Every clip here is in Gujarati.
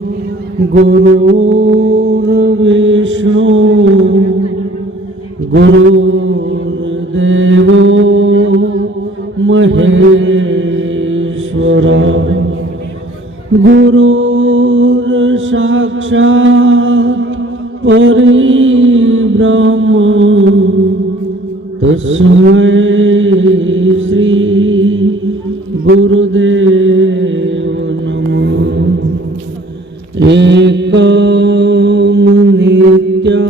गुरुर्विष्णु गुरुर्देवो महेश्वरा गुरुर्साक्षात् परिब्रह्म तस्मै श्री गुरुदेव नमः। एकं नित्यं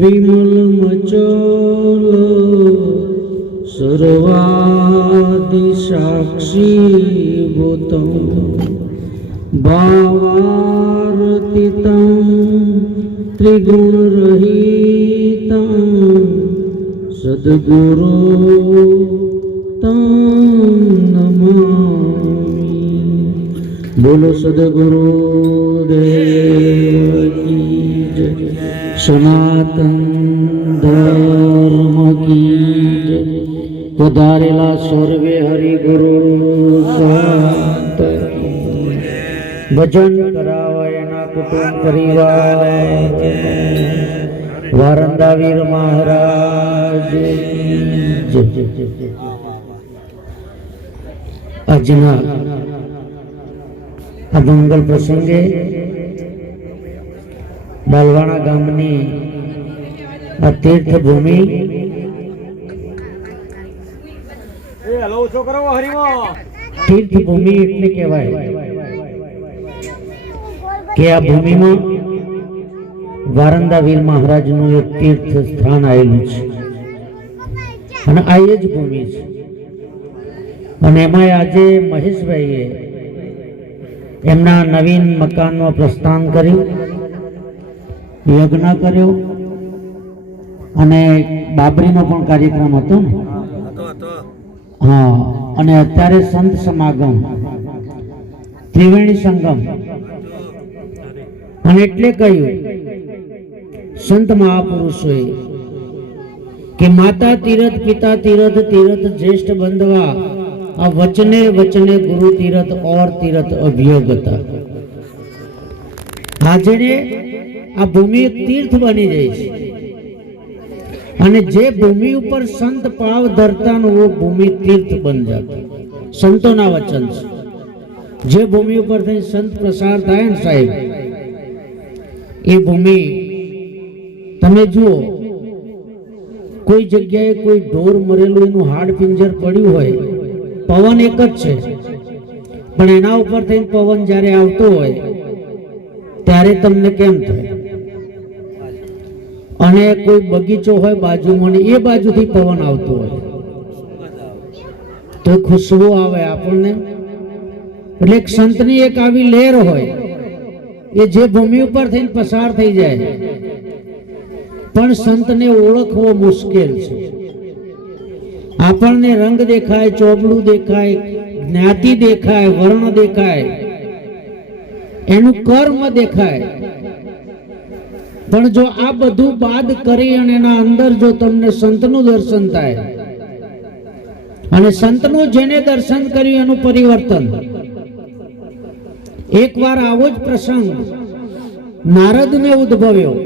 विमलमचल सर्वादिसाक्षीभूतं भावार्थितं त्रिगुणरहितं सद्गुरु तं नमामि। बोलो सद्गुरु देव की जय, सनातन धर्म की जय। पधारेला सर्वे हरि गुरु संत की भजन करावा एना कुटुंब परिवार वारंदावीर महाराज की जय। આજના આ મંગલ પ્રસંગે બાલવાણા ગામની આ તીર્થભૂમિ તીર્થભૂમિ એટલે કહેવાય કે આ ભૂમિમાં વારંદાવીર મહારાજનું એક તીર્થ સ્થાન આવેલું છે અને આ એ જ ભૂમિ છે। અને એમાં આજે મહેશભાઈએ એમના નવીન મકાનનું પ્રસ્થાન કર્યું, યજ્ઞ કર્યો અને બાબરીનો પણ કાર્યક્રમ હતો ને, હા, અને અત્યારે સંત સમાગમ ત્રિવેણી સંગમ, અને એટલે કહ્યું સંત મહાપુરુષોએ કે માતા તીરથ પિતા તીરથ તીરથ જ્યેષ્ઠ બંધવા આ વચને વચને ગુરુ તીરથ ઓર તીરથ અભ્યગતા। આજે આ ભૂમિ તીર્થ બની જાય છે અને જે ભૂમિ ઉપર સંત પાવ ધરતા વો ભૂમિ તીર્થ બન જાતી। સંતોના વચન છે, જે ભૂમિ ઉપર થઈ સંત પ્રસાર થાય ને સાહેબ, એ ભૂમિ તમે જુઓ, કોઈ જગ્યાએ કોઈ ઢોર મરેલું એનું હાડ પિંજર પડ્યું હોય, પવન એક જ છે પણ એના ઉપર થઈને પવન જ્યારે આવતો હોય ત્યારે તમને કેમ થાય? અને કોઈ બગીચો હોય બાજુમાં એ બાજુથી પવન આવતો હોય તો ખુશ્બુ આવે આપણને। એટલે એક સંતની એક આવી લહેર હોય એ જે ભૂમિ ઉપર થઈને પસાર થઈ જાય પણ સંતને ઓળખવો મુશ્કેલ છે। આપણને રંગ દેખાય, ચોબલું દેખાય, જ્ઞાતિ દેખાય, વર્ણ દેખાય, એનું કર્મ દેખાય, પણ જો આ બધું બાદ કરી અને એના અંદર જો તમને સંતનું દર્શન થાય અને સંતનું જેને દર્શન કર્યું એનું પરિવર્તન। એકવાર આવો જ પ્રસંગ નારદને ઉદ્ભવ્યો।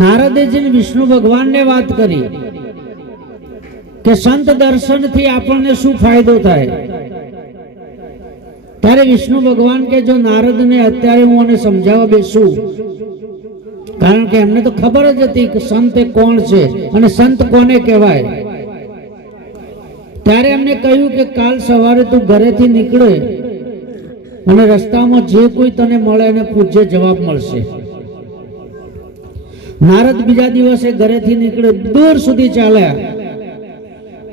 નારદે જઈને વિષ્ણુ ભગવાનને વાત કરી કે સંત દર્શનથી આપણને શું ફાયદો થાય? ત્યારે વિષ્ણુ ભગવાન કે જો નારદને અત્યારે હું એને સમજાવવા બેસું, કારણ કે એમને તો ખબર જ હતી કે સંત એ કોણ છે અને સંત કોને કહેવાય, ત્યારે એમને કહ્યું કે કાલ સવારે તું ઘરેથી નીકળે અને રસ્તામાં જે કોઈ તને મળે એને પૂછજે, જવાબ મળશે। નારદ બીજા દિવસે ઘરેથી નીકળે, દૂર સુધી ચાલ્યા,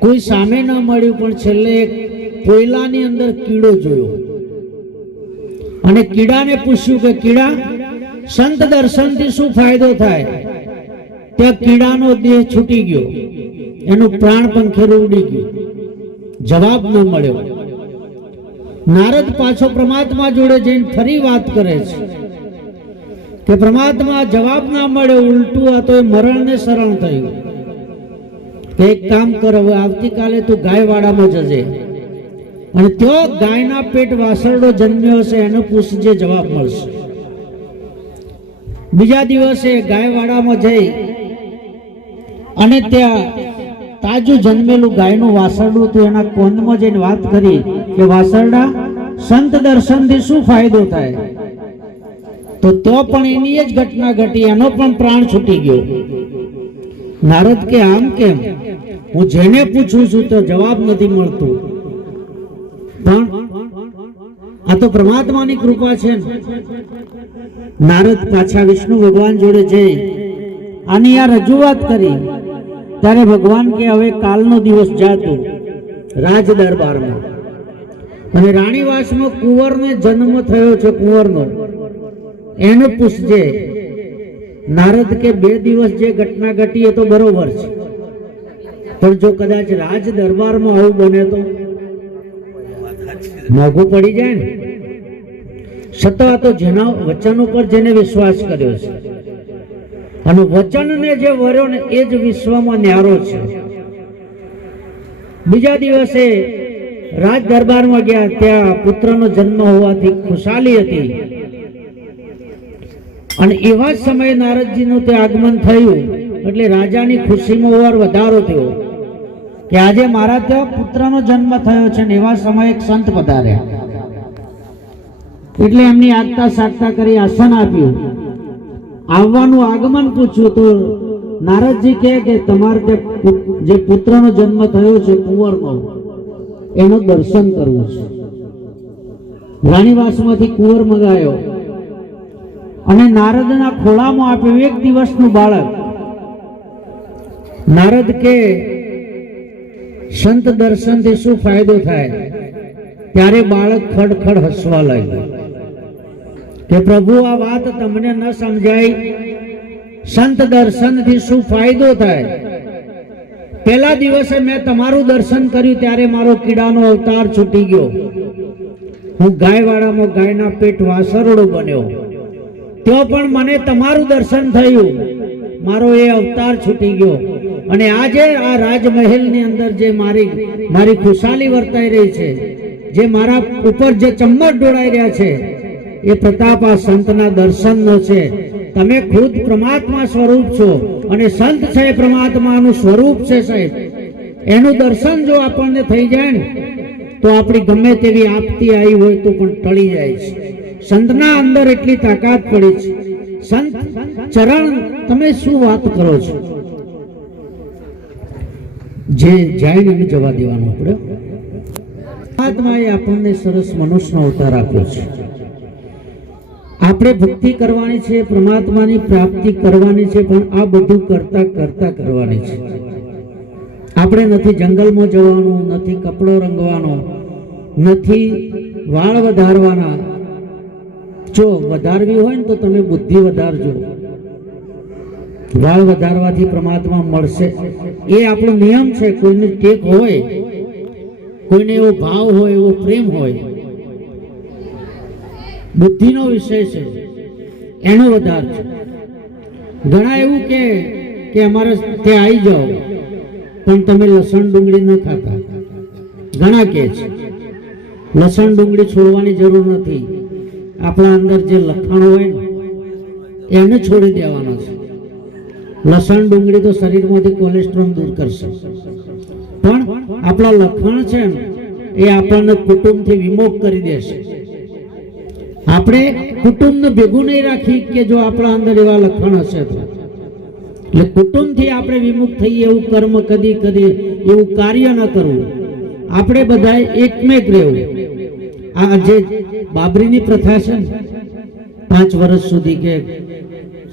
કોઈ સામે ન મળ્યું પણ છેલ્લે એક કોયલાની અંદર કીડો જોયો અને કીડાને પૂછ્યું કે કીડા, સંત દર્શનથી શું ફાયદો થાય? ત્યાં કીડાનો દેહ છૂટી ગયો, એનું પ્રાણ પંખેરું ઉડી ગયું, જવાબ ન મળ્યો। નારદ પાછો પરમાત્મા જોડે જઈને ફરી વાત કરે છે કે પરમાત્મા જવાબ ના મળ્યો, ઉલટું આ તો મરણને શરણ થયું। એક કામ કર, હવે આવતીકાલે તું ગાયવાડામાં જજે, અને ત્યાં ગાયના પેટ વાસરડો જન્મ્યો હશે, એનો પૂછજે, જવાબ મળશે. બીજા દિવસે ગાયવાડામાં જઈ અને ત્યાં તાજું જન્મેલું ગાયનું વાસરડું હતું, એના કોંદમાં જઈને વાત કરી કે વાસરડા, સંત દર્શનથી શું ફાયદો થાય? તો પણ એની જ ઘટના ઘટી, એનો પણ પ્રાણ છૂટી ગયો. નારદ કે આમ કેમ? હું જેને પૂછું છું તો જવાબ નથી મળતું. પણ આ તો પરમાત્માની કૃપા છે. નારદ પાછા વિષ્ણુ ભગવાન જોડે જઈ આની આ રજૂઆત કરી ત્યારે ભગવાન કે હવે કાલનો દિવસ જાતો રાજ દરબારમાં અને રાણીવાસમાં કુંવરને જન્મ થયો છે, કુંવરનો, એને પૂછજે. નારદ કે 2 દિવસ જે ઘટના ઘટી એ તો બરોબર છે, પણ જો કદાચ રાજ દરબારમાં આવું બને તો મોઘું પડી જાય ને. છતાં તો જેના વચન ઉપર જેને વિશ્વાસ કર્યો છે અને વચનને જે વર્યો ને એ જ વિશ્વમાં ન્યારો છે. બીજા દિવસે રાજ દરબારમાં ગયા, ત્યાં પુત્રનો જન્મ હોવાથી ખુશાલી હતી અને એવા જ સમયે નારદજીનું તે આગમન થયું એટલે રાજાની ખુશીમાં વધારો થયો કે આજે મારા ત્યાં પુત્રનો જન્મ થયો છે. ને એવા સમયે એક સંત પધાર્યા એટલે એમની આગતા સાગતા કરી આસન આપ્યું, આવવાનું આગમન પૂછ્યું. તો નારદજી કહે કે તમારે જે પુત્રનો જન્મ થયો છે કુંવરનો, એનું દર્શન કરવું છે. રાણીવાસમાંથી કુંવર મંગાયો અને નારદના ખોળામાં આપ્યું, 1 દિવસનું બાળક. નારદ કે સંત દર્શનથી શું ફાયદો થાય? ત્યારે બાળક ખડખડ હસવા લાગ્યું કે પ્રભુ આ વાત તમને ન સમજાય, સંત દર્શનથી શું ફાયદો થાય? પહેલા દિવસે મેં તમારું દર્શન કર્યું ત્યારે મારો કીડાનો અવતાર છૂટી ગયો, હું ગાયવાડામાં ગાયના પેટ વાસરડો બન્યો. તો પણ મને તમારું દર્શન થયું, મારો એ અવતાર છૂટી ગયો. અને આજે આ રાજમહેલની અંદર જે મારી ખુશાલી વર્તાઈ રહી છે, જે મારા ઉપર જે ચમ્મચ ડોળાઈ રહ્યા છે, એ પ્રતાપ આ સંતના દર્શનનો છે. તમે ખુદ પરમાત્મા સ્વરૂપ છો અને સંત છે એ પરમાત્માનું સ્વરૂપ છે સાહેબ. એનું દર્શન જો આપણને થઈ જાય ને તો આપણી ગમે તેવી આપતી આવી હોય તો પણ ટળી જાય છે. સંતના અંદર એટલી તાકાત પડી છે. સંત ચરણ, તમે શું વાત કરો છો? જે જાય ને જવા દેવાનું. આપણે પરમાત્માએ આપણને સરસ મનુષ્યનો અવતાર આપ્યો છે. આપણે ભક્તિ કરવાની છે, પરમાત્માની પ્રાપ્તિ કરવાની છે, પણ આ બધું કરતા કરતા કરવાની છે. આપણે નથી જંગલમાં જવાનું, નથી કપડો રંગવાનો, નથી વાળ વધારવાના. જો વધારવી હોય ને તો તમે બુદ્ધિ વધારજો. વાળ વધારવાથી પરમાત્મા મળશે, એ આપણો નિયમ છે. કોઈને ટેક હોય, કોઈને એવો ભાવ હોય, એવો પ્રેમ હોય, બુદ્ધિનો વિષય છે, એનો વધાર છે. ઘણા એવું કે અમારે ત્યાં આવી જાઓ પણ તમે લસણ ડુંગળી ન ખાતા. ઘણા કે છે લસણ ડુંગળી છોડવાની જરૂર નથી, આપણા અંદર જે લખાણ હોય ને એને છોડી દેવાના છે. લસણ ડુંગળી તો શરીરમાંથી કોલેસ્ટ્રોલ દૂર કરશે, પણ આપણા લખાણ છે ને એ આપણને કુટુંબથી વિમુખ કરી દેશે. આપણે કુટુંબને ભેગું નહીં રાખી કે જો આપણા અંદર એવા લખાણ હશે તો. એટલે કુટુંબથી આપણે વિમુખ થઈએ એવું કર્મ કદી એવું કાર્ય ન કરવું. આપણે બધા એકમેક રહેવું. આ જે બાબરીની પ્રથા છે ને, 5 વર્ષ સુધી કે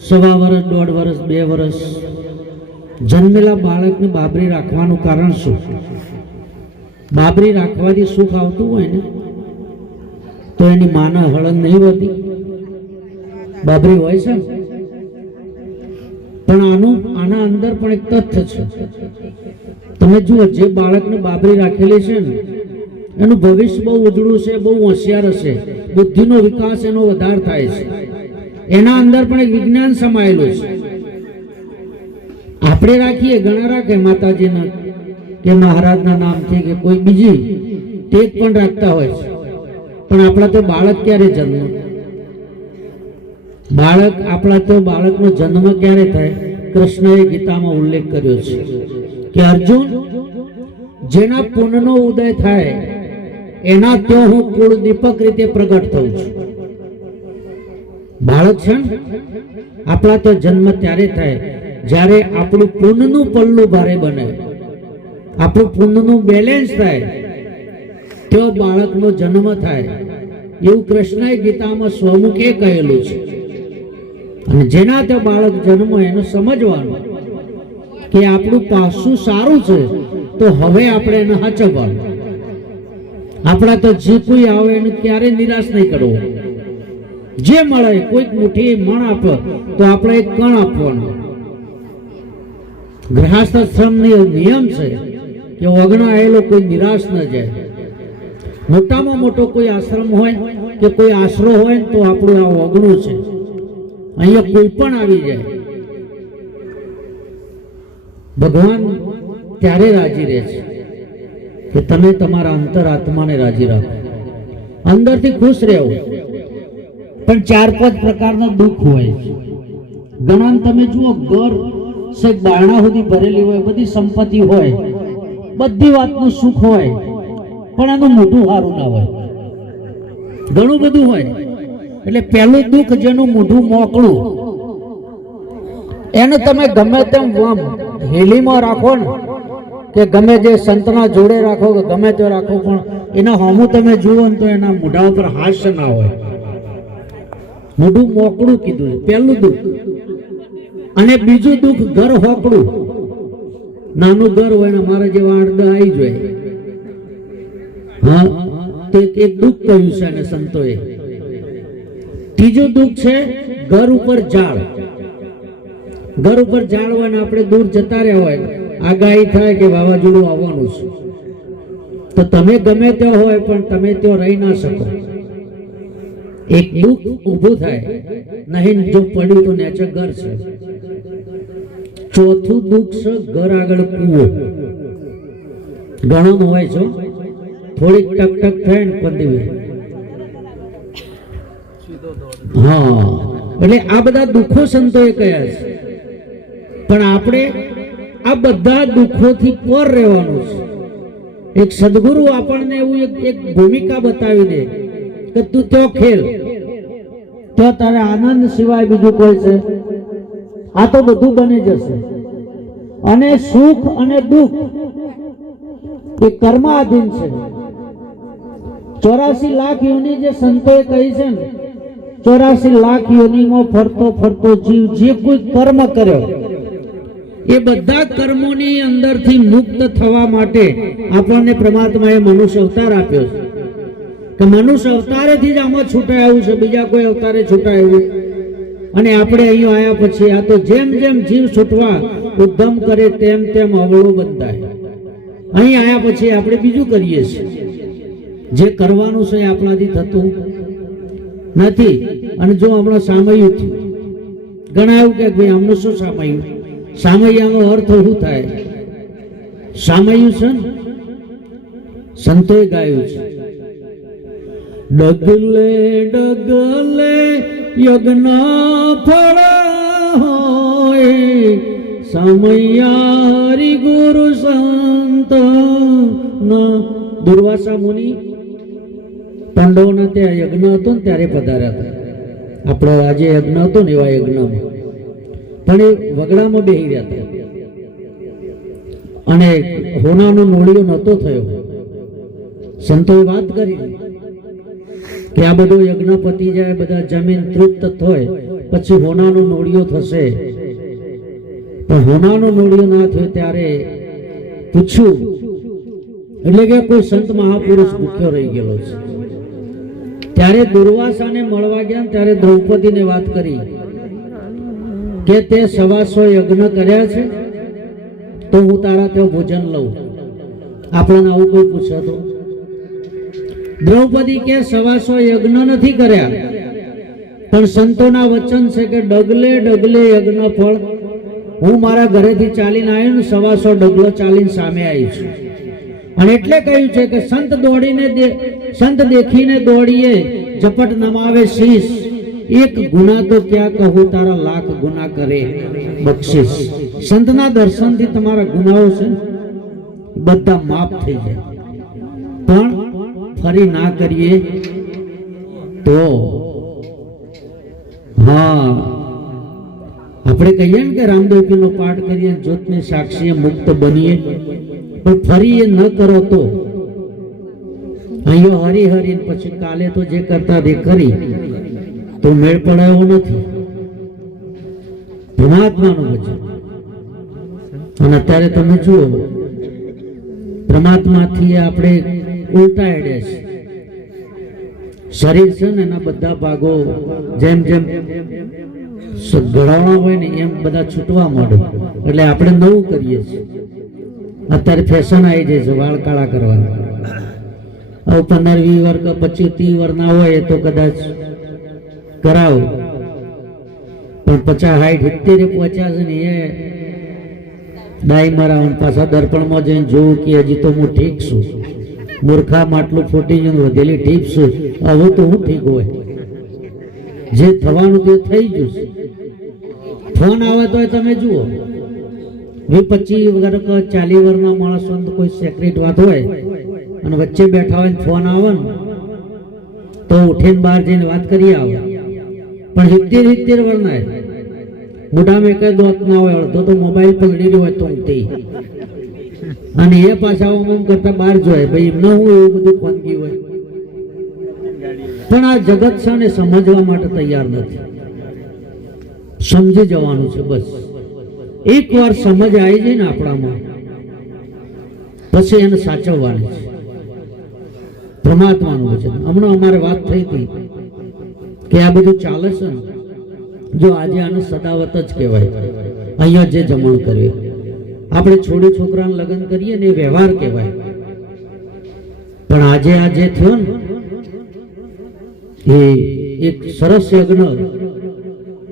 1.25 વર્ષ, 1.5 વર્ષ, 2 વર્ષ જન્મેલા બાળકને બાબરી રાખવાનું કારણ શું? બાબરી રાખવાથી સુખ આવતું હોય ને તો એની માના હળન નહીં હોતી, બાબરી હોય છે. પણ આના અંદર પણ એક તથ્ય છે. તમે જુઓ, જે બાળકને બાબરી રાખેલી છે ને એનું ભવિષ્ય બહુ ઉજળું છે, બહુ હોશિયાર હશે, બુદ્ધિનો વિકાસ એનો વધારે થાય છે. એના અંદર પણ એક વિજ્ઞાન સમાયેલું છે. આપણે રાખીએ, ઘણા રાખે માતાજીના કે મહારાજના નામથી કે કોઈ બીજી, તે પણ રાખતા હોય છે, પણ આપણા તો બાળક ક્યારે જન્મ, બાળકનો જન્મ ક્યારે થાય? કૃષ્ણએ ગીતામાં ઉલ્લેખ કર્યો છે કે અર્જુન, જેના પુણ્યનો ઉદય થાય એના ત્યાં હું કુળ દીપક રીતે પ્રગટ થઉં છું. બાળક છે આપણા તો જન્મ ત્યારે થાય જ્યારે આપણું પુણ્યનું પલ્લું ભારે બને, આપણું પુણ્યનું બેલેન્સ થાય, તો બાળકનો જન્મ થાય. એવું કૃષ્ણએ ગીતામાં સ્વમુખે કહેલું છે. અને જેના તે બાળક જન્મ એનું સમજવાનું કે આપણું પાસું સારું છે, તો હવે આપણે એને હાચવવાનું. આપણા તો જે કોઈ આવે એને ક્યારેય નિરાશ નહીં કરવું. જે મળે કોઈક મુઠ્ઠી મણ આપે તો આપણે એક કણ આપવાનું. ગૃહસ્થાશ્રમનો નિયમ છે કે વગણા આવેલો કોઈ નિરાશ ન જાય. મોટામાં મોટો કોઈ આશ્રમ હોય કે કોઈ આશરો હોય તો આપણું આ વગણું છે. અહીંયા કોઈ પણ આવી જાય, ભગવાન ત્યારે રાજી રહે છે કે તમે તમારા અંતરાત્માને રાજી રાખો, અંદરથી ખુશ રહેવો. પણ 4-5 પ્રકારના દુઃખ હોય છે. ઘણા તમે જુઓ, ઘર છે બારણા સુધી ભરેલી હોય, બધી સંપત્તિ હોય, બધી વાતનું સુખ હોય, પણ એનું મોઢું સારું ના હોય. ઘણું બધું હોય. એટલે પહેલું દુઃખ જેનું મોઢું મોકળું, એને તમે ગમે તેમ હેલીમાં રાખો ને, કે ગમે તે સંતના જોડે રાખો કે ગમે તે રાખો, પણ એના સામું તમે જુઓ ને તો એના મોઢા ઉપર હાસ્ય ના હોય. મોઢું મોકળું કીધું છે પહેલું દુઃખ. અને બીજું દુઃખ ઘર હોકળું. નાનું ઘર હોય ને મારા જેવા આડદા આવી જાય, હા, તો એક દુઃખ કહ્યું છે અને સંતોએ. ત્રીજું દુઃખ છે ઘર ઉપર ઝાડ. ઘર ઉપર ઝાડ હોય ને આપણે દૂર જતા રહ્યા હોય, આગાહી થાય કે વાવાઝોડું આવવાનું છે, તો તમે ગમે ત્યાં હોય પણ તમે ત્યાં રહી ના શકો. એક દુઃખ ઊભું થાય, નહીં જો પડ્યું તો નેચે ઘર છે. ચોથું દુઃખ છે ઘર આગળ કૂવો. ઘણું હોય છે, થોડીક ટક ટક થાય ને પંદી. હા, એટલે આ બધા દુઃખો સંતોએ કહ્યા છે. પણ આપણે આ બધા દુઃખોથી પર રહેવાનું છે. એક સદગુરુ આપણને એવું એક ભૂમિકા બતાવી દે કે તું ત્યાં ખેલ, તો તારે આનંદ સિવાય બીજું કોઈ છે? આ તો બધું બની જશે. અને સુખ અને દુઃખ એ કર્માધીન છે. 84 લાખ યોની જે સંતોએ કહી છે ને, 84 લાખ યોનીમાં ફરતો ફરતો જીવ જે કોઈ કર્મ કર્યો, એ બધા કર્મોની અંદરથી મુક્ત થવા માટે આપણને પરમાત્માએ મનુષ્ય અવતાર આપ્યો છે. કે મનુષ્ય અવતારેથી જ આમાં છૂટાયું છે, બીજા કોઈ અવતારે છૂટાયું. અને આપણે અહીં આવ્યા પછી આ તો જેમ જેમ જીવ છૂટવા ઉદ્યમ કરે તેમ તેમ અવળો બંધાય. અહીં આવ્યા પછી આપણે બીજું કરીએ છીએ. જે કરવાનું છે આપણાથી થતું નથી. અને જો હમણાં સામયું થયું, ઘણા એવું કે ભાઈ અમને શું સામયું? સામૈયાનો અર્થ શું થાય? સામયું છે સંતોએ ગાયું છે, ડગલે ડગલે યજ્ઞ ફળ હોય, સામૈયા હરિ ગુરુ સંત. દુર્વાસા મુનિ પાંડવોના ત્યાં યજ્ઞ હતો ને ત્યારે પધાર્યા હતા. આપણો આજે યજ્ઞ હતો ને એવા યજ્ઞમાં, પણ એ વગડામાં બેહી રહ્યા હતા. અને હોનાનો નોળિયો નહોતો થયો. સંતોએ વાત કરી કે આ બધો યજ્ઞ પતી જાય, બધા જમીન તૃપ્ત થાય પછી હોનાનો નોળિયો થશે. પણ હોનાનો નોળિયો ના થયો ત્યારે પૂછ્યું, એટલે કે કોઈ સંત મહાપુરુષ ભૂખ્યો રહી ગયેલો છે. ત્યારે દુર્વાસાને મળવા ગયા ત્યારે દ્રૌપદીને વાત કરી કે તે 125 યજ્ઞ કર્યા છે, તો હું તારા ત્યાં ભોજન લઉં. આપણને આવું કોઈ પૂછે તો? દ્રૌપદી કે 125 યજ્ઞ નથી કર્યા, પણ સંતોના વચન છે કે ડગલે ડગલે યજ્ઞ ફળ. હું મારા ઘરેથી ચાલીને આવ્યો ને 125 ડગલો ચાલીને સામે આવી છું, અને એટલે કહ્યું છે કે સંત દેખીને દોડીએ, ઝપટ નમાવે શીશ, એક ગુના તો ક્યાં કહું તારા લાખ ગુના કરે બક્ષિસ. સંતના દર્શનથી તમારા ગુનાઓ છે બધા માફ થઈ જાય, પણ ફરી ના કરીએ તો હા આપણે કહીએ ને કે રામદેવ પીરનો પાઠ કરીએ, જ્યોતની સાક્ષીએ મુક્ત બનીએ, પણ ફરી એ ન કરો તો અહીંયા હરી હરી પછી કાલે તો જે કરતા તે કરી તો મેળ પડાયો નથી. પરમાત્માનું વચન. અને અત્યારે તમે જુઓ પરમાત્માથી આપણે ઉલટા એડ્યા છે. શરીર છે ને એના બધા ભાગો જેમ જેમ ઘડાવા હોય ને એમ બધા છૂટવા માંડે, એટલે આપણે નવું કરીએ છીએ. અત્યારે ફેશન આવી જાય છે વાળ કાળા કરવાના. હવે 15-20 વર્ષ કે 25-30 વર્ષના હોય તો કદાચ કરાવો, પણ 50-60-70 પહોંચ્યા છે ને એ ડાઈ મરાવન પાછા દર્પણમાં જઈને જોવું કે હજી તો હું ઠીક છું, મૂર્ખા માટલું ફૂટી ગયું વધેલી ઠીક છું, હવે તો હું ઠીક હોય, જે થવાનું તે થઈ ગયું છે. ફોન આવે તો તમે જુઓ 25 વર્ષ 40 વર્ષના માણસો કોઈ સેક્રેટ વાત હોય અને વચ્ચે બેઠા હોય ફોન આવે ને તો ઉઠીને બહાર જઈને વાત કરી આવે, પણ 70 વર્ષના મોઢામાં કઈ દોત ના હોય, અડધો તો મોબાઈલ પકડી રહ્યો હોય તો ઊંઘતી, અને એ પાછા આમ કરતા બહાર જોય ભાઈ ન હું એવું બધું ફોનગી હોય. પણ આ જગત છે ને સમજવા માટે તૈયાર નથી. સમજી જવાનું છે બસ. એક વાર સમજ આવી જાય ને આપણામાં પછી એને સાચવવાની છે. પરમાત્માનું વચન. હમણાં અમારે વાત થઈ હતી કે આ બધું ચાલે છે ને, જો આજે આને સદાવત જ કહેવાય. અહીંયા જે જમણ કરીએ આપણે છોડી છોકરાને લગ્ન કરીએ ને એ વ્યવહાર કહેવાય, પણ આજે આ જે થયો ને એ એક સરસ યજ્ઞ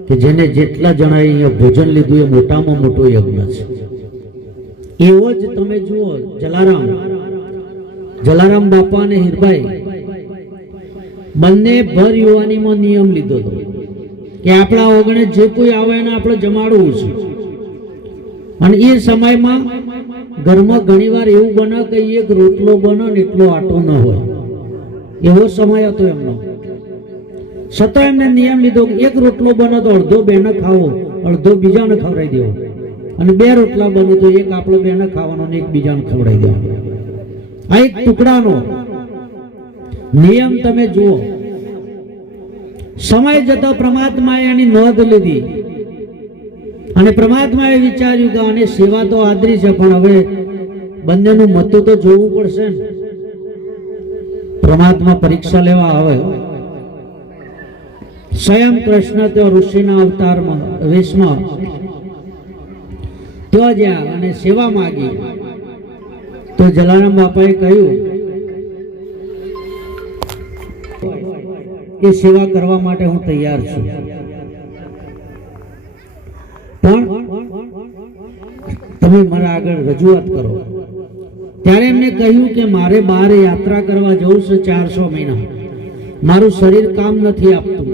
કે જેને જેટલા જણાએ અહીંયા ભોજન લીધું એ મોટામાં મોટો યજ્ઞ છે. એવો જ તમે જુઓ જલારામ બાપા અને હીરબાઈ બંને ભર યુવાનીમાં નિયમ લીધો હતો કે આપણા ઓગણે જે કોઈ આવે એને આપણે જમાડવું છે. અને એ સમયમાં ઘરમાં ઘણીવાર એવું બને કે એક રોટલો બને ને એટલો આટો ન હોય, એવો સમય હતો એમનો. છતાં એમને નિયમ લીધો કે એક રોટલો બને તો અડધો બેને ખાવો, અડધો બીજાને ખવડાવી દેવો, અને 2 રોટલા બને તો એક આપણે બેને ખાવાનો ને એક બીજાને ખવડાવી દેવાનો. આ એક ટુકડાનો નિયમ તમે જુઓ. સમય જતો પરમાત્માએ એની નોંધ લીધી અને પરમાત્માએ વિચાર્યું કે આને સેવા તો આદરી છે, પણ હવે બંનેનું મતું તો જોવું પડશે ને. પરમાત્મા પરીક્ષા લેવા આવે. સ્વયં કૃષ્ણ તો ઋષિના અવતારમાં વેશમાં તો જ્યાં અને સેવા માંગી તો જલારામ બાપાએ કહ્યું એ સેવા કરવા માટે હું તૈયાર છું, પણ તમે મારા આગળ રજૂઆત કરો. ત્યારે એમને કહ્યું કે મારે બહાર યાત્રા કરવા જવું છે 400 મહિના, મારું શરીર કામ નથી આપતું,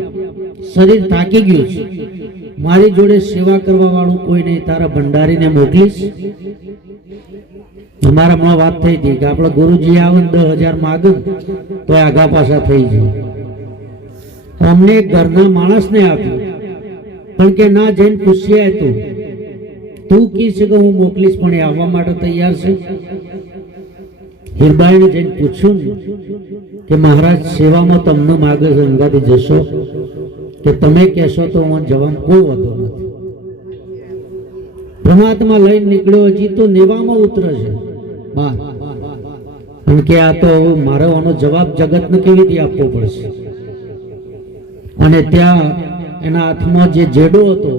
શરીર થાકી ગયું છે, મારી જોડે સેવા કરવા વાળું કોઈ નહીં, તારા ભંડારીને મોકલીશ. અમારા હમણાં વાત થઈ હતી કે આપણા ગુરુજી આવે 10,000 માગે તો આગા પાછા થઈ જાય. અમને ઘરના માણસને આપ્યું, પણ કે ના જઈને પૂછ્યા તું કી છે કે હું મોકલીશ, પણ એ આવવા માટે તૈયાર છે. હીરબાઈને જઈને પૂછ્યું કે મહારાજ સેવામાં તમને માગે છે, અંગાથી જશો? કે તમે કહેશો તો હું જવામાં કોઈ વાંધો નથી. પરમાત્મા લઈને નીકળ્યો, હજી તો નેવામાં ઉતરે છે બહાર, અને કે આ તો મારો આનો જવાબ જગતને કેવી રીતે આપવો પડશે. અને ત્યાં એના હાથમાં જે જેડો હતો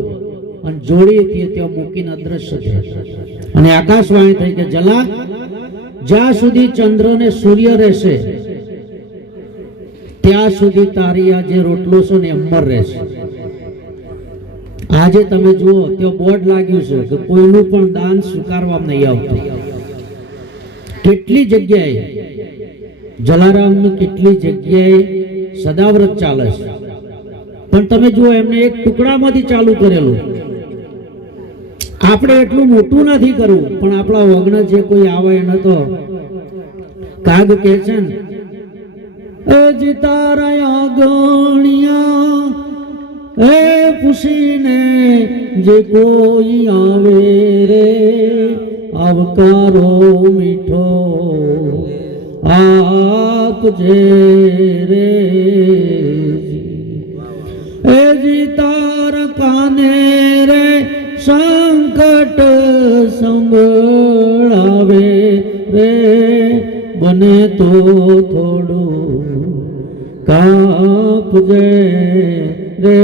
અને જોડી હતી ત્યાં મૂકીને અદ્રશ્ય થયા. અને આકાશવાણી થઈ કે જલા, જ્યાં સુધી ચંદ્ર ને સૂર્ય રહેશે ત્યાં સુધી તારી આ જે રોટલો છે ને અમર રહેશે. આજે તમે જુઓ ત્યાં બોર્ડ લાગ્યું છે કે કોઈનું પણ દાન સ્વીકારવામાં નહીં આવતું. કેટલી જગ્યાએ જલારામની કેટલી જગ્યાએ સદાવ્રત ચાલે છે, પણ તમે જુઓ એમને એક ટુકડામાંથી ચાલુ કરેલું. આપણે એટલું મોટું નથી કરવું, પણ આપણા વગ્ન જે કોઈ આવે એને તો કાગ કે છે ને, હજી તારા ગણિયા એ પૂછીને જે કોઈ આવે રે, આવકારો મીઠો આપજે રે. એ જી તાર કાને રે સંકટ સંભળાવે રે, બને તો થોડું કાપજે રે.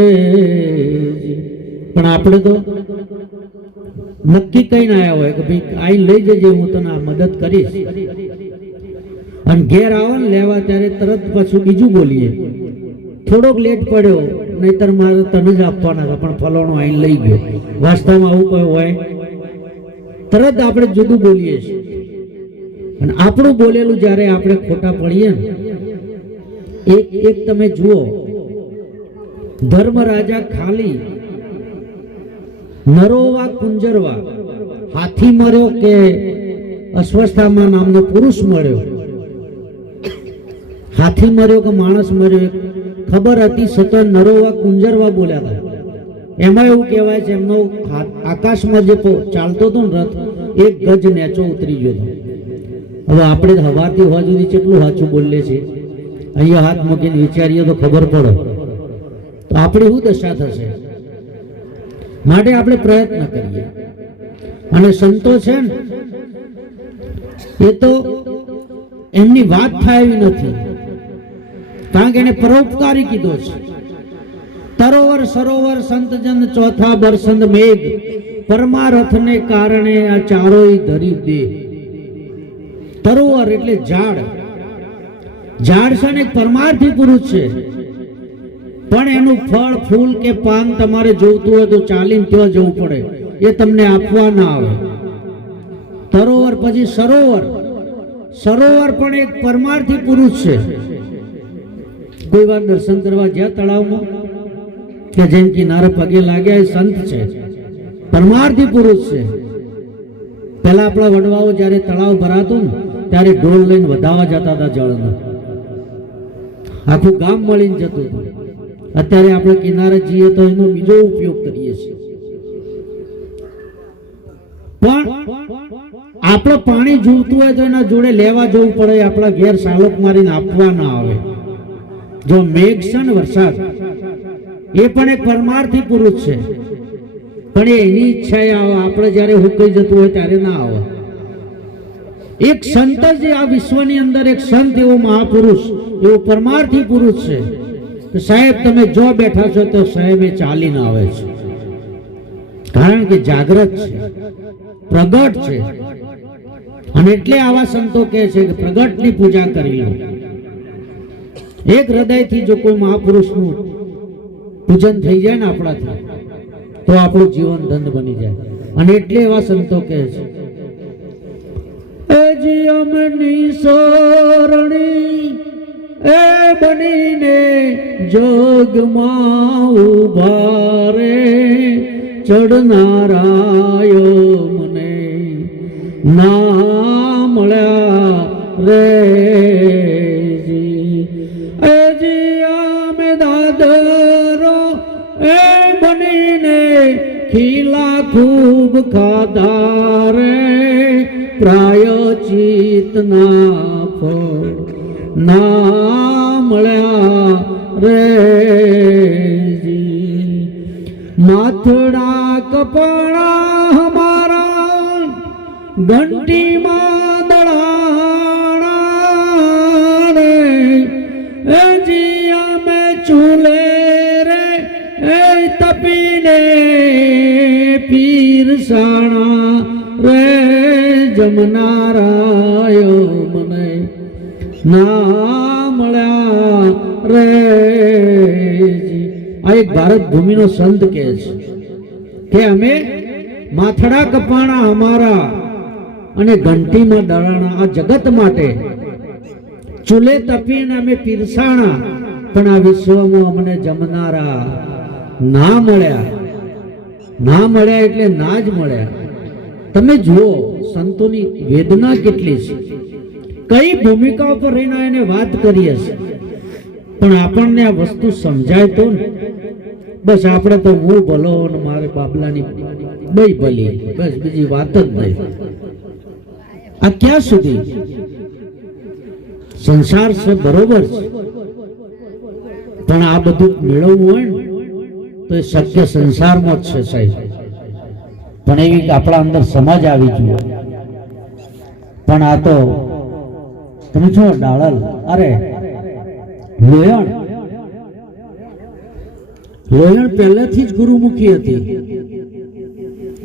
પણ આપણે તો નક્કી કઈ ના આવ્યા હોય કે ભાઈ આઈ લઈ જજે, હું તને મદદ કરીશ, અને ઘેર આવો ને લેવા ત્યારે તરત પાછું બીજું બોલીએ, થોડોક લેટ પડ્યો નહીતર મારે તને જ આપવાના હતા પણ ફલાણો આઈ લઈ ગયો. વાસ્તવમાં આવું કોઈ હોય તરત આપણે જુદું બોલીએ છીએ, અને આપણું બોલેલું જ્યારે આપણે ખોટા પડીએ ને, એક તમે જુઓ, ધર્મરાજા ખાલી નરોવા કુંજરવા હાથી મર્યો કે અશ્વસ્થામા નામનો પુરુષ મળ્યો, હાથી મર્યો કે માણસ મર્યો ખબર હતી, છતાં નરોવા કુંજરવા બોલ્યા હતા. એમાં એવું કહેવાય છે એમનો આકાશમાં જે ચાલતો હતો ને રથ, એક ગજ નેચો ઉતરી ગયો હતો. હવે આપણે હવારથી હવા સુધી કેટલું સાચું બોલીએ છીએ, અહીંયા હાથ મૂકીને વિચારીએ તો ખબર પડે તો આપણી શું દશા થશે. માટે આપણે પ્રયત્ન કરીએ. અને સંતો છે ને એ તો એમની વાત થાય એવી નથી, કારણ કે એને પરોપકારી કીધો છે. તરોવર સરોવર સંતજન ચોથા બરસંદ મેઘ, પરમારથને કારણે આ ચારોય ધરી દે. તરોવર એટલે ઝાડ, ઝાડ છે ને એક પરમાર્થી પુરુષ છે, પણ એનું ફળ ફૂલ કે પાન તમારે જોઈતું હોય તો ચાલીને ત્યાં જવું પડે, એ તમને આપવા ના આવે. તરોવર પછી સરોવર, સરોવર પણ એક પરમાર્થી પુરુષ છે. કોઈ વાર દર્શન કરવા જ્યાં તળાવમાં કે જેમ કિનારે પગે લાગ્યા, એ સંત છે, પરમાર્થી પુરુષ છે. પેલા આપણા વડવાઓ જયારે તળાવ ભરાતું ને ત્યારે ઢોલ લઈને વધાવા જતા હતા જળનો, આખું ગામ મળીને જતું હતું. અત્યારે આપણે કિનારે જઈએ તો એનો બીજો ઉપયોગ કરીએ છીએ. પણ આપણે પાણી જોઈતું હોય તો એના જોડે લેવા જવું પડે, આપણા ઘેર સાલોક મારીને આપવા ના આવે. જો મેઘ છે ને વરસાદ, એ પણ એક પરમાર્થી પુરુષ છે, પણ એની ઈચ્છા આવે, આપણે જયારે હુકાઈ જતું હોય ત્યારે ના આવે. એક સંત જ આ વિશ્વની અંદર, એક સંત એવો મહાપુરુષ, એવો પરમાર્થી પુરુષ છે. સાહેબ તમે જો બેઠા છો તો સાહેબ એ ચાલીને આવે છે, કારણ કે જાગ્રત છે, પ્રગટ છે. અને એટલે આવા સંતો કહે છે કે પ્રગટની પૂજા કરી લો. એક હૃદયથી જો કોઈ મહાપુરુષનું પૂજન થઈ જાય ને આપણાથી, તો આપણું જીવન ધન્ય બની જાય. અને એટલે એવા સંતો કહે છે, એ જીવનની સોરણી એ બનીને જોગમાં ઉભા રે, ચડનારાયો મને ના મળ્યા રે. એ જીયા દાદરો એ બનીને ખીલા ખૂબ ખાધા રે, પ્રાયચિત ના ફળ ના મળ્યા રે. માથડા કપડા હમારા ઘંટીમાં દળાણા રે, એ જીયા મેં ચૂલે રે એ તપીને પીરસાણા રે, જમનારાયો મને ના મળ્યા રે. આ એક ભારત ભૂમિનો સંત કહે છે કે અમે માથડા કપાણા અમારા અને ઘંટીમાં દળાણા આ જગત માટે ચૂલે તપીને અમે પીરસાણા, પણ આ વિશ્વમાં અમને જમનારા ના મળ્યા. ના મળ્યા એટલે ના જ મળ્યા. તમે જુઓ સંતોની વેદના કેટલી છે, કઈ ભૂમિકા ઉપર રહીને એને વાત કરીએ છે, પણ આપણને આ વસ્તુ સમજાય તો ને. બસ આપણે તો હું ભલો ને મારે બાબલાની બઈ ભલી, બસ બીજી વાત જ નહીં. આ ક્યાં સુધી સંસાર છે બરોબર છે, પણ આ બધું મેળવવું હોય ને તો એ શક્ય સંસારમાં જ છે સાહેબ. પણ એવી આપણા અંદર સમજ આવી જોઈએ. પણ આ તો તમે જો ડાળલ, અરે લોયણ પહેલેથી જ ગુરુમુખી હતી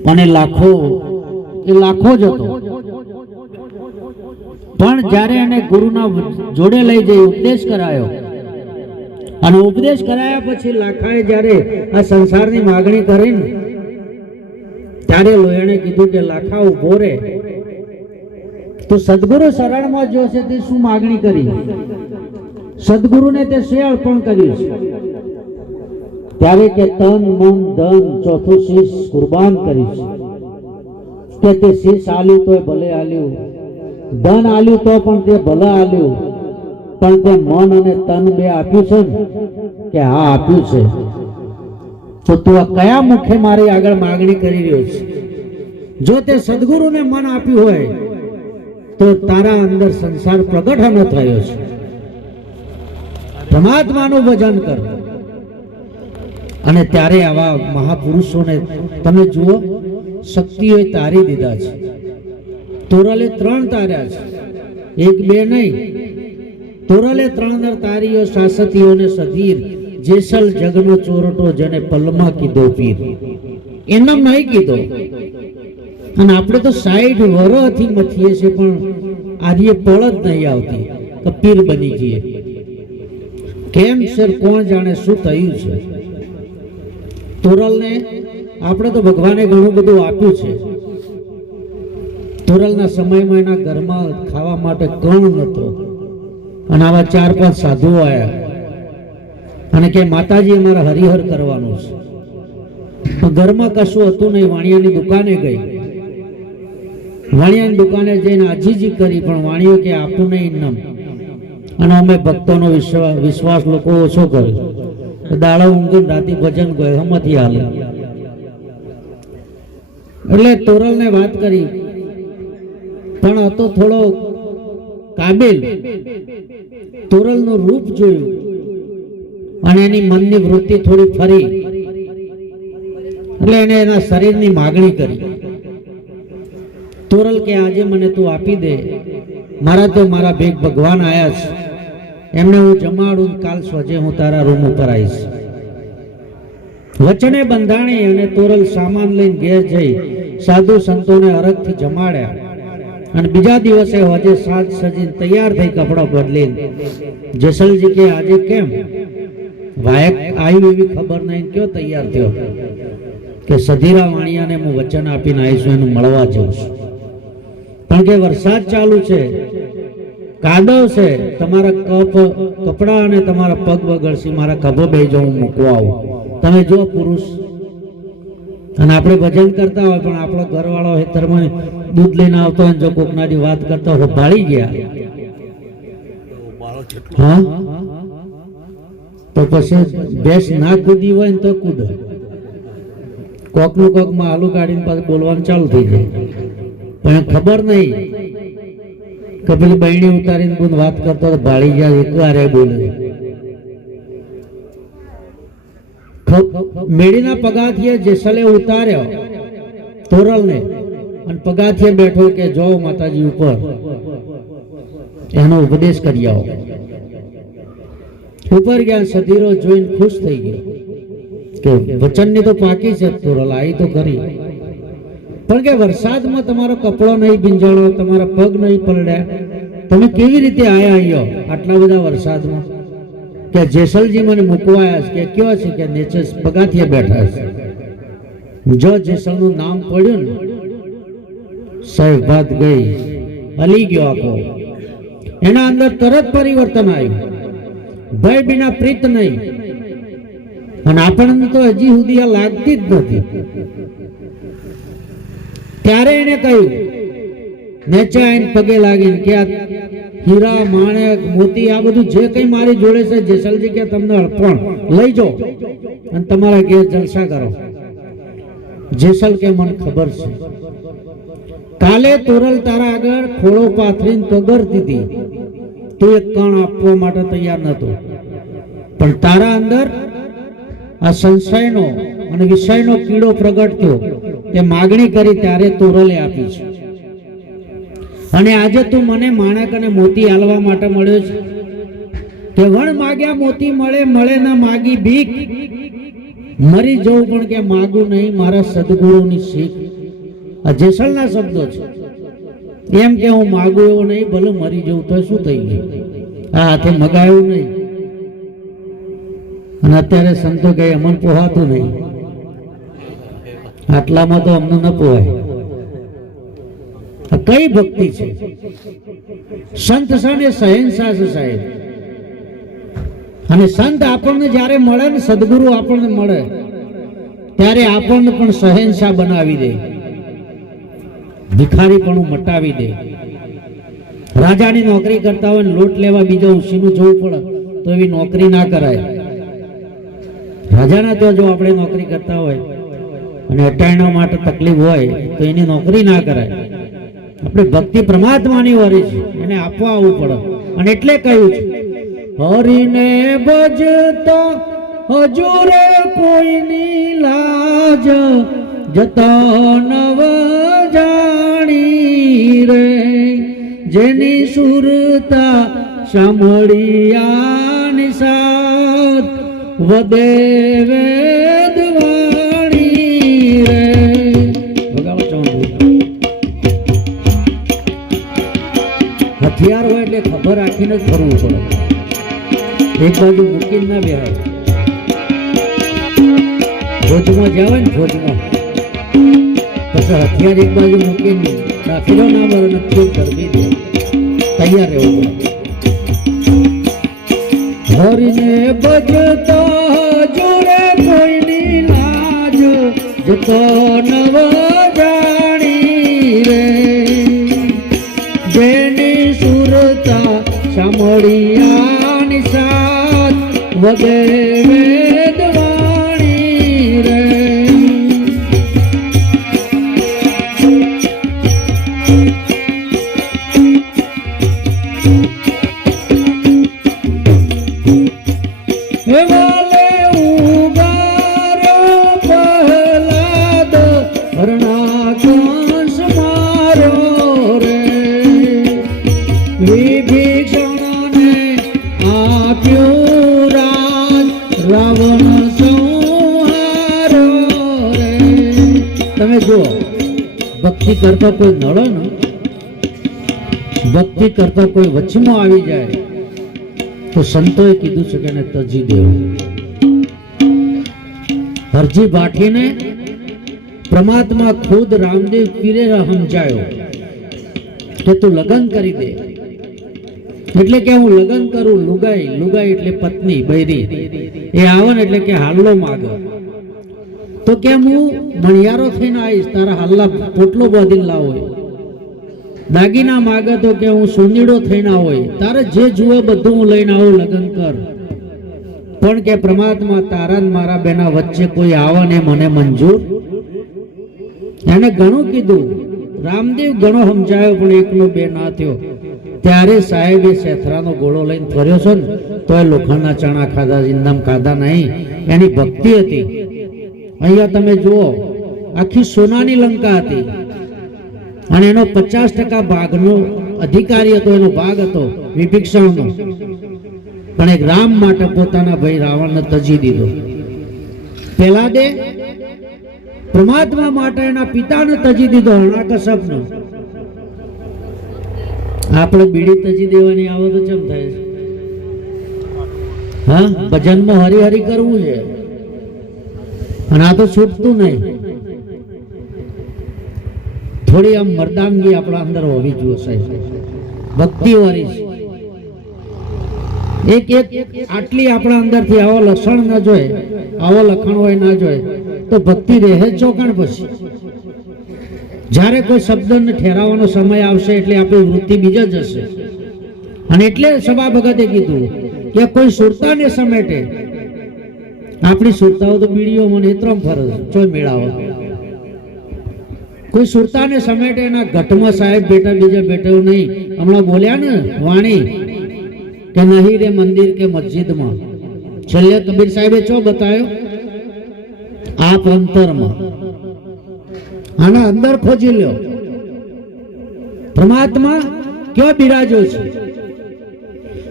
અને લાખો જ હતો. પણ જ્યારે એને ગુરુના જોડે લઈ જઈ ઉપદેશ કરાયો, અને ઉપદેશ કરાયા પછી લાખાએ જ્યારે આ સંસારની માગણી કરીને ત્યારે લોયણે કીધું કે લાખા ઉભો રે, તો સદગુરુ શરણમાં જો છે તે શું માગણી કરી, સદગુરુને તે શું અર્પણ કર્યું છે? ત્યારે કે તન મન ધન ચોથું શીશ કુરબાન કરીશ. કે તે શીશ આલ્યું તો ભલે આલ્યું, ધન આલ્યું તો પણ તે ભલે આલ્યું, પણ તે મન અને તન બે આપ્યું છે ને? કે હા આપ્યું છે. તો તું આ કયા મુખે મારી આગળ માગણી કરી રહ્યો છે? જો તે સદગુરુને મન આપ્યું હોય તો તારા અંદર સંસાર પ્રગટ ન થયો છે. પરમાત્માનું ભજન કર. અને ત્યારે આવા મહાપુરુષોને તમે જુઓ, શક્તિઓએ તારી દીધા છે. તોરલે 3 તાર્યા છે, 1 2 નહીં. તોરલે 3 તારીઓ સાસતીઓને સધીર, જેસલ જગનો ચોરટો જેને પલમાં કીધો પીર. એનામ નહીં કીધો. અને આપણે તો 60 વર્ષથી મથીએ છીએ, પણ આજે પળ જ નહીં આવતી કે પીર બની જઈએ. કેમ સર કોણ જાણે શું થયું છે? તોરલને આપણે તો ભગવાને ઘણું બધું આપ્યું છે. તોરલના સમયમાં એના ઘરમાં ખાવા માટે કણ નહોતો, અને આવા 4-5 સાધુઓ આવ્યા અને કે માતાજી અમારે હરિહર કરવાનું છે. પણ ઘરમાં કશું હતું નહીં. વાણિયાની દુકાને ગઈ, વાણિયાની દુકાને જઈને આજીજી કરી, પણ વાણિયો કે આપું નહીં નમ. અને અમે ભક્તોનો વિશ્વાસ લોકો ઓછો કર્યો. દાડા ઊંઘીને રાતે ભજન ગયો હમતી હાલે. એટલે તોરલને વાત કરી, પણ હતો થોડો કાબિલ. તોરલનું રૂપ જોયું અને એની મનની વૃત્તિ થોડી ફરી, એટલે એને એના શરીરની માગણી કરી. તોરલ કે આજે મને તું આપી દે, મારા તો મારા ભેગ ભગવાન આયા છે, એમને હું જમાડું, કાલ સોજે હું તારા રૂમ ઉપર આવીશ. વચને બંધાણી અને તોરલ સામાન લઈને ઘેર જઈ સાધુ સંતોને અરગથી જમાડ્યા. અને બીજા દિવસે હોજે સાજ સજીને તૈયાર થઈ કપડા બદલીને જેસલજી કે આજે કેમ વાયક આવ્યું એવી ખબર નહીં, કયો તૈયાર થયો? કે સધીરા વાણિયાને હું વચન આપીને આવીશું, એનું મળવા જઉં છું. પણ કે વરસાદ ચાલુ છે, કાદવ છે, તમારા કપડા અને તમારા પગ બગડશે, મારા ખભો બે જાઉં મૂકવા આવું. તમે જો પુરુષ, અને આપણે ભજન કરતા હોય પણ આપણો ઘરવાળો હેતરમાં દૂધ લઈને આવતો હોય, જો કોકનાની વાત કરતા હોય ભાળી ગયા, હા તો પછી ભેંસ ના કૂદી હોય ને તો કૂદે. કોકનું કોકમાં આલુ કાઢીને પાછું બોલવાનું ચાલુ થઈ જાય. પણ ખબર નહીં કે પેલી બહેણી ઉતારીને બુન વાત કરતો તો ભાળી જાય, એકવાર એ બોલે. મેળીના પગાથિયે જેસલે ઉતાર્યો તોરલને, અને પગાથિયે બેઠો કે જો માતાજી ઉપર એનો ઉપદેશ કરી આવો. ઉપર ગયા, સધીરો જોઈને ખુશ થઈ ગયો કે વચનની તો પાકી છે તોરલ, આવી તો કરી. પણ કે વરસાદમાં તમારો કપડો નહીં ભીંજાણો, તમારા પગ નહીં પલળ્યા, તમે કેવી રીતે આયા અહીંયા આટલા બધા વરસાદમાં? કે જેસલજી મને મૂકવાયા છે. કે કયો છે? કે નીચે પગાથિયે બેઠા છે. જો જેસલનું નામ પડ્યું ને સાહેબ વાત ગઈ, હલી ગયો આખો. એના અંદર તરત પરિવર્તન આવ્યું, ભય વિના પ્રીત નહીં. અને આપણને તો હજી સુધી આ લાગતી જ નથી. ત્યારે એને કહ્યું, નેચે આઈને પગે લાગીને કે આ હીરા માણેક મોતી આ બધું જે કઈ મારી જોડે છે જેસલજી કે તમને અર્પણ લઈ જાઓ અને તમારા ઘેર જલસા કરો. જેસલ કે મને ખબર છે, કાલે તોરલ તારા આગળ ખોળો પાથરીને કગરતી હતી, તું એક કણ આપવા માટે તૈયાર નતો, પણ તારા અંદર આ સંશયનો અને વિષયનો કીડો પ્રગટ થયો, તે માગણી કરી ત્યારે તોરલે આપી છે. અને આજે તું મને માણેક અને મોતી આલવા માટે મળ્યો છે કે વણ માગ્યા મોતી મળે, મળે ના માગી ભીખ, મરી જવું પણ કે માગું નહીં મારા સદગુરુની શીખ. આ જેસલના શબ્દો છે. એમ કે હું માગું એવું નહીં, ભલે મરી જવું તો શું થઈ ગયું, આ હાથે મગાયું નહીં. અને અત્યારે સંતો કહે અમને પોહાતું નહીં, આટલામાં તો અમને ન પોહાય. કઈ ભક્તિ છે? સંત સાને સહેનશાહ છે સાહેબ. અને સંત આપણને જ્યારે મળે ને, સદગુરુ આપણને મળે ત્યારે આપણને પણ સહેનશાહ બનાવી દે, ભિખારી પણ મટાવી દે. રાજાની નોકરી કરતા હોય ને લોટ લેવા બીજા ઉસીનું જવું પડે તો એવી નોકરી ના કરાય. રાજાના ત્યાં જો આપણે નોકરી કરતા હોય અને અટાણવા માટે તકલીફ હોય તો એની નોકરી ના કરાય. આપણે ભક્તિ પરમાત્માની વારી છે, એને આપવા આવવું પડે. અને એટલે કહ્યું છે, હરિને ભજતો હજુરે કોઈની લાજ, જતો નવ જાણી રે, જેની સુરતા સાંભળિયાની સાથ વદે વેદ વાણી રે. હથિયાર હોય એટલે ખબર રાખીને જ ફરવું પડે, એક બાજુ મૂકીને ના બેહાય. ભોજમાં જવાય ને, ભોજમાં પછી હથિયાર એક બાજુ મૂકીને રાખી દો ના મારે નથી કરવી દે, તૈયાર રહેવું પડે. હરિને ભજતો જોડે કોઈની લાજ, જતો નવ જાણી રે, જેની સુરતા સાંભળિયાની સાથ વગે વેદ વાણી રે. વાલે ઉગારો પ્રહલાદ હરણાકંસ માર્યો રે, વિભીષણને આપ્યું રાજ રાવણ સંહાર્યો રે. તમે જુઓ, ભક્તિ કરતા કોઈ નડે ને, ભક્તિ કરતા કોઈ વચમાં આવી જાય તો સંતોએ કીધું છે કે એને તજી દેવું. હરજી ભાટીને પરમાત્મા ખુદ રામદેવ પીરે સમજાયો કે તું લગ્ન કરી દે. એટલે કે હું લગ્ન કરું, લુગાઈ, લુગાઈ એટલે પત્ની બૈરી, એ આવે ને એટલે કે હાલ્લો માગે. તો કેમ હું મણિયારો થઈને આવીશ, તારા હાલ્લા પોટલો બાંધીને લાવો. દાગીના માગે તો કે હું સુનીડો થઈને હોય, તારે જે જુએ બધું હું લઈને આવું, લગ્ન કર. પણ કે પરમાત્મા તારા ને મારા બેના વચ્ચે કોઈ આવે ને મને મંજૂર. એને ઘણું કીધું, રામદેવ ઘણો સમજાયો પણ એકલો બે ના થયો. ત્યારે સાહેબે શેથરાનો ગોળો લઈને ફર્યો છે ને તો એ લોખંડના ચણા ખાધા, ઇંદમ ખાધા નહીં. એની ભક્તિ હતી. અહીંયા તમે જુઓ, આખી સોનાની લંકા હતી અને એનો 50% ભાગનો અધિકારી હતો, એનો ભાગ હતો વિભીષણનો. પણ એક રામ માટે પોતાના ભાઈ રાવણને તજી દીધો. પેલા દે પરમાત્મા માટે એના પિતાને તજી દીધો, હરણાકશ્યપનો. આપણે બીડી તજી દેવાની આવે તો કેમ થાય છે? હા, ભજનમાં હરી હરી કરવું છે અને આ તો છૂટતું નહીં. થોડી આમ મર્દાનગી આપણા અંદર હોવી જોઈએ સાહેબ, ભક્તિવાળી એક એક આટલી આપણા અંદરથી આવો લક્ષણ ન જોઈએ, આવો લખણ હોય ના જોઈએ તો ભક્તિ રહે ચોકણ. પછી જ્યારે કોઈ શબ્દને ઠેરાવવાનો સમય આવશે એટલે આપણી વૃત્તિ બીજા જશે. અને એટલે સભા ભગતે કીધું કે કોઈ સુરતાને સમેટે, આપણી સુરતાઓ તો બીડીઓ મને ત્રણ ફરજ ચોય મેળાવો, કોઈ સુરતાને સમેટે એના ઘટમાં સાહેબ બેટા બીજા બેઠો નહીં. હમણાં બોલ્યા ને વાણી કે નહીં રે મંદિર કે મસ્જિદમાં, છેલ્લે કબીર સાહેબે ચો બતાવ્યો, આપ અંતરમાં, આના અંદર ખોજી લ્યો પરમાત્મા ક્યાં બિરાજો છે.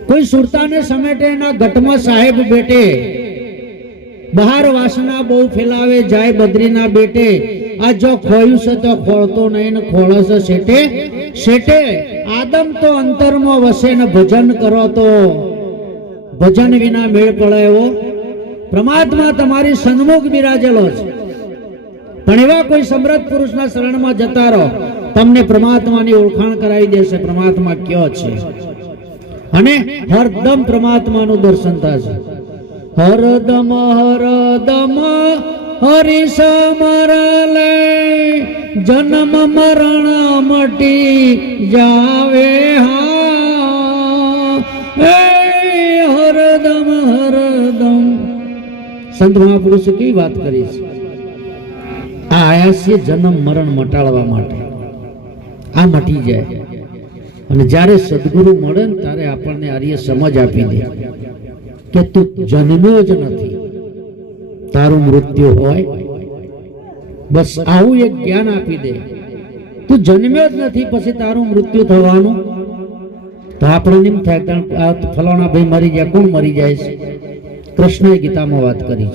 કોઈ સુરતાને સમેટે એના ઘટમાં સાહેબ બેઠે, બહાર વાસના બહુ ફેલાવે જાય બદ્રીના બેટે. આ જો ખોયું છે તો ખોળતો નહીં ને ખોળે છે શેઠે શેઠે. આદમ તો અંતરમાં વસે ને ભજન કરો તો ભજન વિના મેળ પડે એવો પરમાત્મા તમારી સન્મુખ બિરાજેલો છે. પણ એવા કોઈ સમર્થ પુરુષના શરણમાં જતા રહો, તમને પરમાત્માની ઓળખાણ કરાવી દેશે પરમાત્મા કયો છે. અને હરદમ પરમાત્માનું દર્શન થશે. હરદમ હરદમ હરિ સમરલે જન્મ મરણ મટી જાવે. હા હરદમ હરદમ. સંત મહાપુરુષે કેવી વાત કરી છે. આ આયા છે જન્મ મરણ મટાડવા માટે, આ મટી જાય. અને જ્યારે સદગુરુ મળે ને ત્યારે આપણને આર્ય સમજ આપી દે કે તું જન્મ્યો જ નથી, તારું મૃત્યુ હોય. બસ આવું એક જ્ઞાન આપી દે, તું જન્મ્યો જ નથી પછી તારું મૃત્યુ થવાનું. તો આપણે એમ થાય ફલાણા ભાઈ મરી ગયા, કોણ મરી જાય છે? કૃષ્ણએ ગીતામાં વાત કરી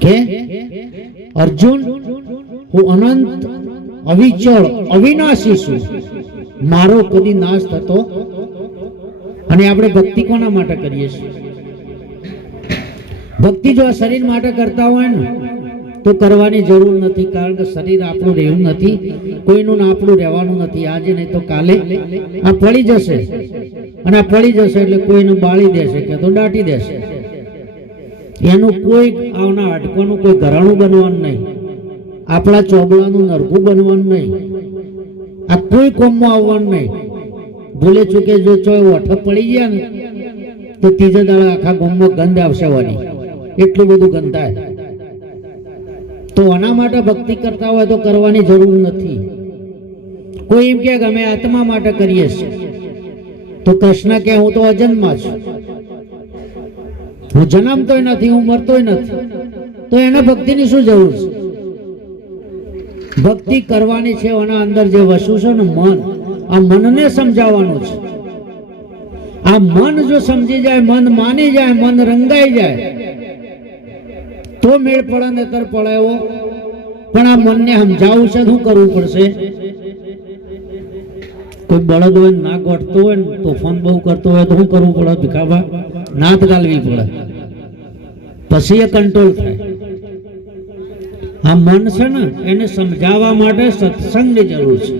છે કે અર્જુન હું અનંત અવિચળ અવિનાશી છું, મારો કદી નાશ થતો. અને આપણે ભક્તિ કોના માટે કરીએ છીએ? ભક્તિ જો આ શરીર માટે કરતા હોય ને તો કરવાની જરૂર નથી, કારણ કે શરીર આપણું રહેવું નથી, કોઈનું આપણું રહેવાનું નથી. આજે નહીં તો કાલે આ પડી જશે, અને આ પડી જશે એટલે કોઈનું બાળી દેશે કે તો દાટી દેશે. એનું કોઈ આવના હાડકોનું કોઈ ઘરાણું બનવાનું નહીં, આપણા ચોબલાનું નરકું બનવાનું નહીં, આ કોઈ કોમમાં આવવાનું નહીં. ભૂલે ચૂકે જો ચોય ઓઠપ પડી ગયા ને તો ત્રીજા દાડા આખા ગામમાં ગંધ આવશે વાળી, એટલું બધું ગંધાય. તો આના માટે ભક્તિ કરતા હોય તો કરવાની જરૂર નથી. કોઈ એમ કે અમે આત્મા માટે કરીએ છીએ, તો કૃષ્ણ કે હું તો અજન્મા છું, હું જન્મતોય નથી, હું મરતોય નથી, તો એને ભક્તિની શું જરૂર છે? ભક્તિ કરવાની છે આના અંદર જે વસ્તુ છે ને મન, આ મનને સમજાવવાનું છે. આ મન જો સમજી જાય, મન માની જાય, મન રંગાઈ જાય તો મેળ પડે ને તર પડે એવો. પણ આ મનને સમજાવવું છે, શું કરવું પડશે? કોઈ બળદ હોય ના ગોઠતો હોય ને તોફાન બહુ કરતો હોય તો શું કરવું પડે? ભીખાબા નાત ગાલવી પડે, પછી એ કંટ્રોલ થાય. આ મન છે ને એને સમજાવવા માટે સત્સંગની જરૂર છે.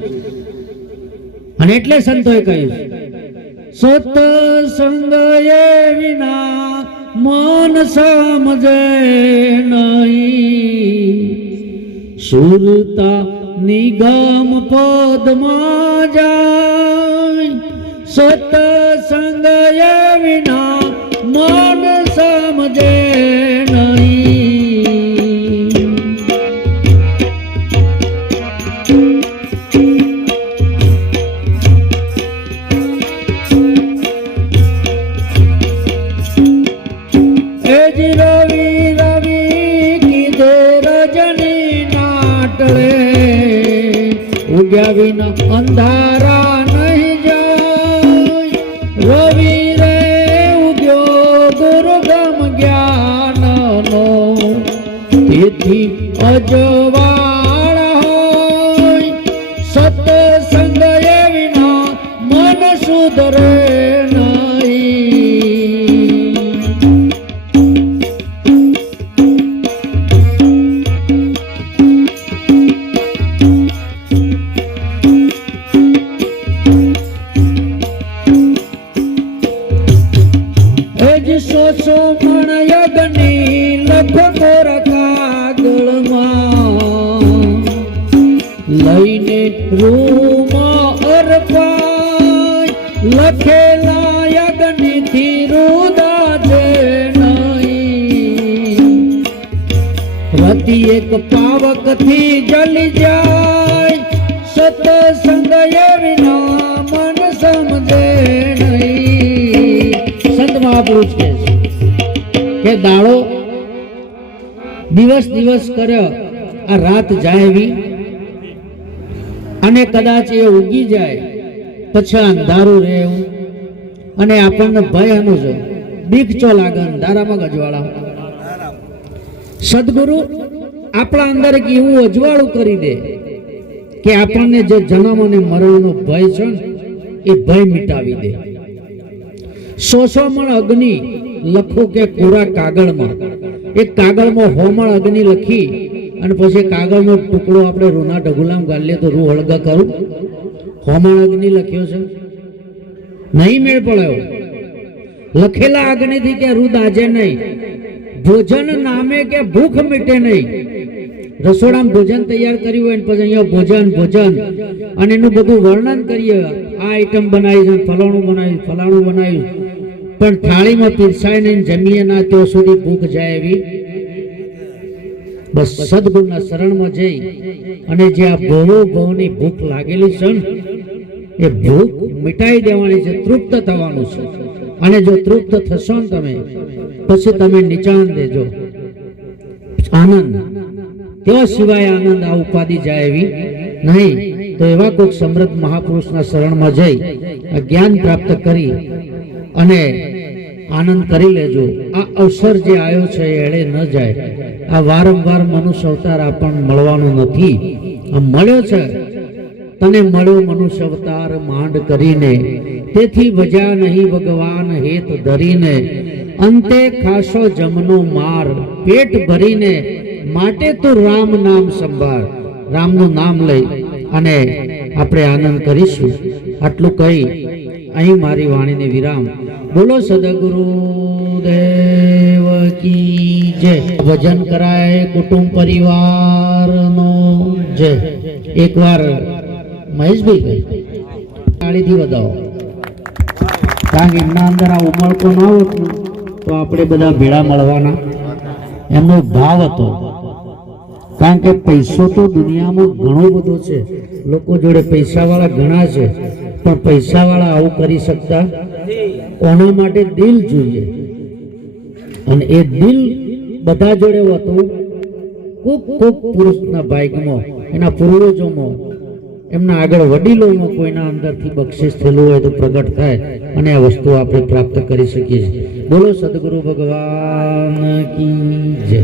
અને એટલે સંતોએ કહ્યું સત્સંગ એ વિના મન સમજે નહીં, સુરતા નિગમ પદમાં જાય. સત્સંગ એ વિના મન સમજે નહીં. ઉગ્યા વિના અંધારા નહીં જાય. રવિ રે ઉગ્યો દુર્ગમ જ્ઞાનનો, તેથી અજવાળ હોય. સત્સંગ એ વિના મન સુધરે નહીં. રૂમ અર્પાય લખેલા યજ્ઞથી રુદાજે નહીં રતિ એક પાવકથી જલી જાય સતસંગ એ વિના મન સમજે નહીં સંત મહાપુરુષ કે દાડો દિવસ દિવસ કર્યો આ રાત જાય એવી અને કદાચ એ ઉગી જાય પછી અંધારું રહે એવું અને આપણને ભય એનો છે બીક ચો લાગે અંધારામાં અજવાળા સદગુરુ આપણા અંદર એક એવું અજવાળું કરી દે કે આપણને જે જન્મ અને મરણનો ભય છે એ ભય મિટાવી દે 100 મણ અગ્નિ લખો કે કોરા કાગળમાં એક કાગળમાં 100 મણ અગ્નિ લખી અને પછી કાગળનો ટુકડો આપણે રૂના ઢગુલામ ગાલીએ તો રૂ હળગા કરું 100 મણ અગ્નિ લખ્યો છે નહીં મેળ પડ્યો લખેલા અગ્નિથી કે રૂ દાજે નહીં ભોજન નામે કે ભૂખ મિટે નહીં રસોડામાં ભોજન તૈયાર કર્યું હોય ને પછી અહીંયા ભોજન અને એનું બધું વર્ણન કરીએ આ આઈટમ બનાવી છે ફલાણું બનાવ્યું પણ થાળીમાં પીરસાય નહીં જમીએ ના ત્યાં સુધી ભૂખ જાય એવી બસ સદગુરુના શરણમાં જઈ અને જે આ ભવની ભૂખ લાગેલી છે એ ભૂખ મિટાઈ દેવાની છે તૃપ્ત થવાનું છે અને જો તૃપ્ત થશો ને તમે પછી તમે નિચાન દેજો આનંદ તેવા સિવાય આનંદ આ ઉપાધિ જાય એવી નહીં તો એવા કોઈક સમૃદ્ધ મહાપુરુષના શરણમાં જઈ આ જ્ઞાન પ્રાપ્ત કરી અને આનંદ કરી લેજો આ અવસર જે આવ્યો છે એ એળે ન જાય આ વારંવાર મનુષ્ય અવતાર આપણને મળવાનો નથી આ મળ્યો છે તને મળ્યો મનુષ્ય અવતાર માંડ કરીને તેથી વજા નહીં ભગવાન હેત ધરીને અંતે ખાશો જમનો માર પેટ ભરીને માટે તો રામ નામ સંભાળ રામનું નામ લઈ અને આપણે આનંદ કરીશું આટલું કહી અહીં મારી વાણીને વિરામ બોલો સદગુરુ દેવ કી જય ભજન કરાય કુટુંબ પરિવારનો જય એકવાર મહેશભાઈ તાળીથી વધાવો કારણ કે એમના અંદર આ ઉમળકો ના હોત તો આપણે બધા ભેળા મળવાના એમનો ભાવ હતો કારણ કે પૈસો તો દુનિયામાં ઘણો બધો છે લોકો જોડે પૈસાવાળા ઘણા છે પણ પૈસાવાળા આવું કરી શકતા કોના માટે દિલ જોઈએ અને એ દિલ બધા જોડે હતું કોક પુરુષના ભાગ્યમાં એના પૂર્વજોમાં એમના આગળ વડીલોમાં કોઈના અંદરથી બક્ષિસ થયેલું હોય તો પ્રગટ થાય અને આ વસ્તુ આપણે પ્રાપ્ત કરી શકીએ છીએ બોલો સદગુરુ ભગવાન કી જય